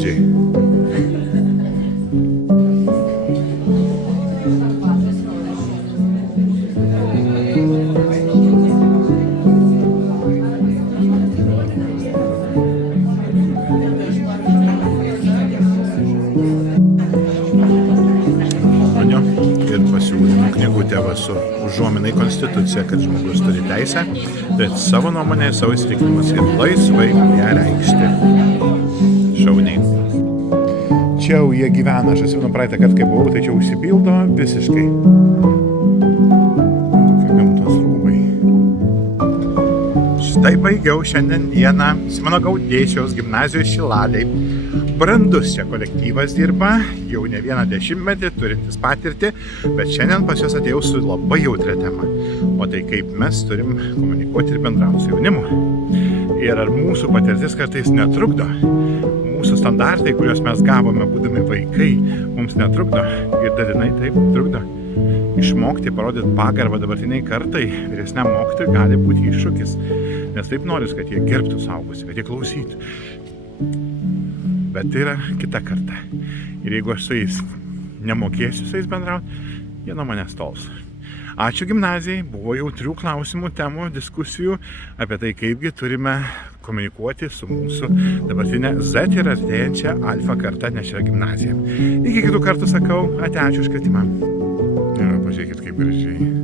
atidžiai. Ir pasiūlymų knygutė su užuomina į Konstituciją, kad žmogus turi teisę turėti savo nuomonę, savo įsitikinimus ir laisvai ją reikšti. Šauniai. Čia jau jie gyvena, aš atsimenu praeitą kartą, kai buvau, tai čia užsipildo visiškai. Kokie gamtos rūmai. Štai baigiau šiandien dieną Simono Gaudėšiaus gimnazijos Šilalėj. Brandus čia kolektyvas dirba, jau ne vieną dešimtmetį, turintis patirtį, bet šiandien pas juos atėjau su labai jautria tema. O tai kaip mes turim komunikuoti ir bendrauti su jaunimu. Ir ar mūsų patirtis kartais netrukdo, mūsų standartai, kuriuos mes gavome būdami vaikai, mums netrukdo ir dalinai taip trukdo. Išmokti, parodyti pagarbą dabartiniai kartai, vyresniam mokytojui gali būti iššūkis, nes taip noris, kad jie gerbtų suaugusius, kad jie klausytų. Bet tai yra kita karta. Ir jeigu aš su jais nemokėsiu su jais bendrauti, jie nuo manęs tols. Ačiū gimnazijai, buvo jautrių klausimų, temų, diskusijų apie tai, kaipgi turime komunikuoti su mūsų dabartinė Z ir artėjančia alfa karta, nes čia yra gimnazija. Iki kitų kartų sakau, ate, ačiū už kvietimą. Ir pažiūrėkit, kaip gražiai.